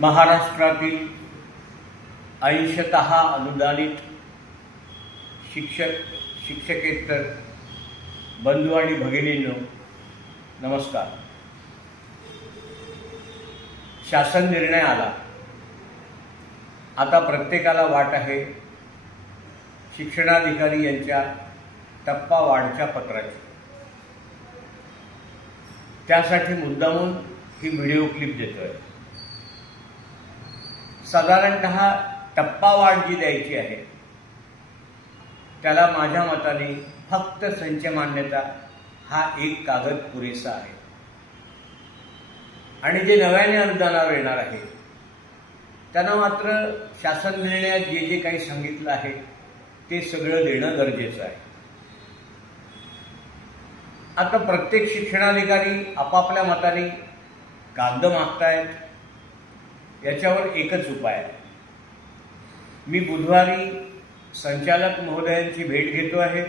महाराष्ट्रातील 80% अनुदानित शिक्षकेतर बंधू आणि भगिनींनो, नमस्कार. शासन निर्णय आला. आता प्रत्येकाला वाट आहे शिक्षणाधिकारी यांच्या टप्पा वाढच्या पत्राची. त्यासाठी मुद्दामून ही व्हिडिओ क्लिप देतोय. साधारणतः टप्पा वाढ जी द्यायची आहे त्याला माझ्या मताने फक्त संच मान्यता हा एक कागद पुरेसा आहे. आणि जे नव्याने अनुदानावर येणार आहे त्यांना मात्र शासन निर्णयात जे जे काही सांगितलं आहे ते सगळं देणं गरजेचं आहे. आता प्रत्येक शिक्षणाधिकारी आपापल्या मताने कागद मागतायत. याच्यावर एकच उपाय आहे. मी बुधवारी संचालक महोदयांची भेट घेतो आहे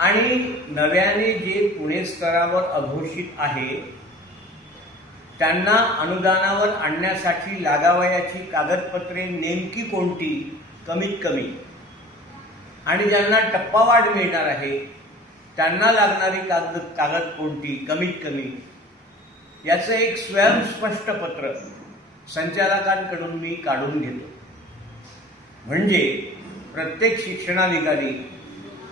आणि नव्याने जे पुणे स्तरावर अघोषित आहे त्यांना अनुदानावर आणण्यासाठी लागावयाची कागदपत्रे नेमकी कोणती कमीत कमी आणि ज्यांना टप्पावाढ मिळणार आहे त्यांना लागणारी कागद कोणती कमीत कमी याचं एक स्वयंस्पष्ट पत्र संचालकांकडून मी काढून घेतो. म्हणजे प्रत्येक शिक्षणाधिकारी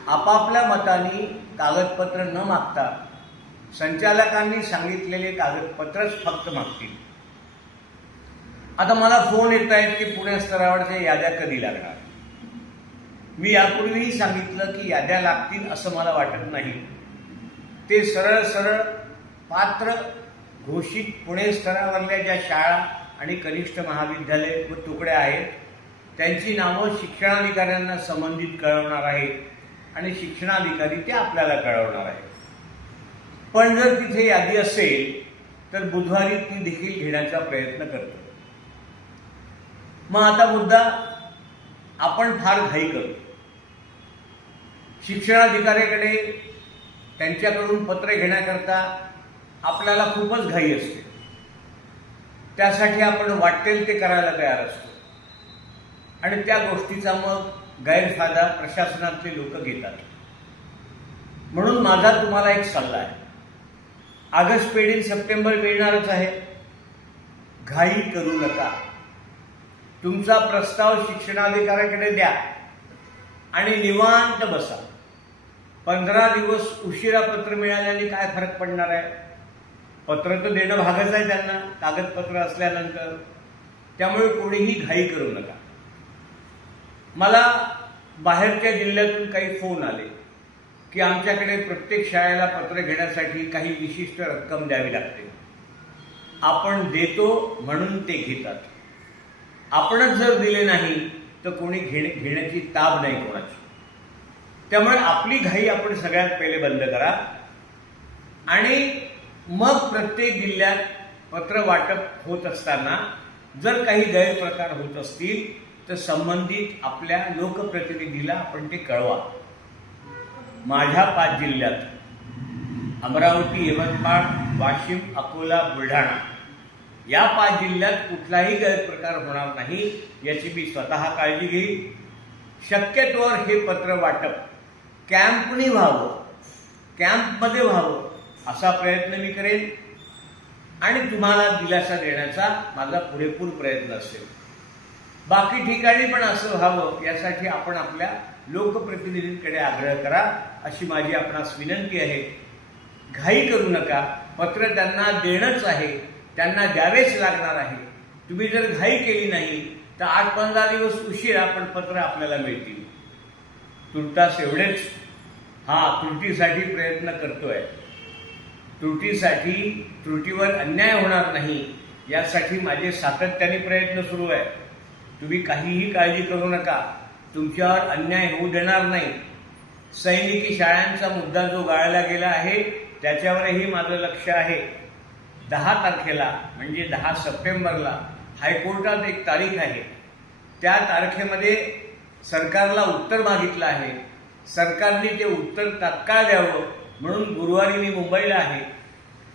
आपापल्या मताने कागदपत्र न मागता संचालकांनी सांगितलेले कागदपत्रच फक्त मागतील. आता मला फोन येत आहेत की पुणे स्तरावरच्या याद्या कधी लागणार. मी यापूर्वीही सांगितलं की याद्या लागतील असं मला वाटत नाही. ते सरळ सरळ पात्र घोषित पुणे स्तरावरल्या ज्या शाळा आणि कनिष्ठ महाविद्यालय व तुकड्या आहेत त्यांची नावं शिक्षणाधिकाऱ्यांना संबंधित कळवणार आहेत आणि शिक्षणाधिकारी ते आपल्याला कळवणार आहेत. पण जर तिथे यादी असेल तर बुधवारी ती देखील घेण्याचा प्रयत्न करतो. मग आता मुद्दा आपण फार घाई करतो. शिक्षणाधिकाऱ्याकडे त्यांच्याकडून पत्र घेण्याकरता आपल्याला खूपच घाई असते. त्यासाठी आपण वाटेल ते करायला तयार असतो आणि त्या गोष्टीचा मग गैरफायदा प्रशासनातले लोक घेतात. म्हणून माझा तुम्हाला एक सल्ला आहे. ऑगस्ट पेढीन सप्टेंबर मिळणारच आहे. घाई करू नका. तुमचा प्रस्ताव शिक्षणाधिकाऱ्याकडे द्या आणि निवांत बसा. 15 दिवस उशिरा पत्र मिळाल्याने काय फरक पडणार आहे. पत्र तर देणं भागच आहे त्यांना कागदपत्र असल्यानंतर. त्यामुळे कोणीही घाई करू नका. मला बाहेरच्या जिल्ह्यातून काही फोन आले की आमच्याकडे प्रत्येक शाळेला पत्र घेण्यासाठी काही विशिष्ट रक्कम द्यावी लागते. आपण देतो म्हणून ते घेतात. आपणच जर दिले नाही तर कोणी घेण्याची ताब नाही कोणाची. त्यामुळे आपली घाई आपण सगळ्यात पहिले बंद करा आणि मग प्रत्येक जिल्ह्यात पत्र वाटप होत असताना जर काही गैरप्रकार होत असतील तर संबंधित आपल्या लोकप्रतिनिधीला आपण ते कळवा. माझ्या 5 जिल्ह्यात अमरावती, यवतमाळ, वाशिम, अकोला, बुलढाणा या 5 जिल्ह्यात कुठलाही गैरप्रकार होणार नाही याची मी स्वतः काळजी घेईन. शक्यतोवर हे पत्र वाटप कॅम्पनी व्हावं, कॅम्पमध्ये व्हावं असा प्रयत्न मी करेन आणि तुम्हाला दिलासा देण्याचा माझा पुरेपूर प्रयत्न असेल. बाकी ठिकाणी पण असं व्हावं यासाठी आपण आपल्या लोकप्रतिनिधींकडे आग्रह करा अशी माझी आपणास विनंती आहे. घाई करू नका. पत्र त्यांना देणंच आहे, त्यांना द्यावेच लागणार आहे. तुम्ही जर घाई केली नाही तर 8-15 दिवस उशिरा पण पत्र आपल्याला मिळतील. तुर्तास एवढेच. त्रुटीसाठी प्रयत्न करतोय. त्रुटीवर अन्याय होणार नाही यासाठी माझे सातत्याने प्रयत्न सुरू आहे. तुम्ही काहीही काळजी करू नका. तुमच्यावर अन्याय होऊ देणार नाही. सैनिकी शाळांचा मुद्दा जो गाळला गेला आहे त्याच्यावरही माझं लक्ष आहे. 10 तारखेला म्हणजे 10 सप्टेंबरला हायकोर्टात एक तारीख आहे. त्या तारखेमध्ये सरकारला उत्तर मागितलं आहे. सरकारने ते उत्तर तात्काळ द्यावं म्हणून गुरुवारी मी मुंबईला आहे.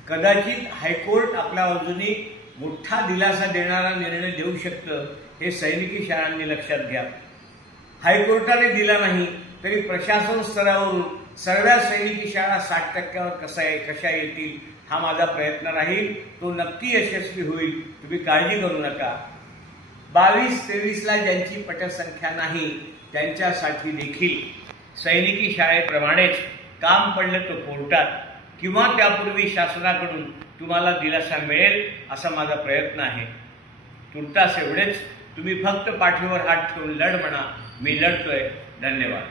कदाचित हायकोर्ट आपल्या बाजूने मोठा दिलासा देणारा निर्णय देऊ शकतं हे सैनिकी शाळांनी लक्षात घ्या. हायकोर्टाने दिला नाही तरी प्रशासन स्तरावरून सर्व सैनिकी शाळा 60% कशा येतील हा माझा प्रयत्न राहील. तो नक्की यशस्वी होईल, तुम्ही काळजी करू नका. 22-23ला ज्यांची पटसंख्या नाही त्यांच्यासाठी देखील सैनिकी शाळेप्रमाणेच काम पडलं तर कोर्टात किंवा त्यापूर्वी शासनाकडून तुम्हाला दिलासा मिळेल असा माझा प्रयत्न आहे. तुर्तास एवढेच. तुम्ही फक्त पाठीवर हात ठेवून लढ म्हणा. मी लढतोय. धन्यवाद.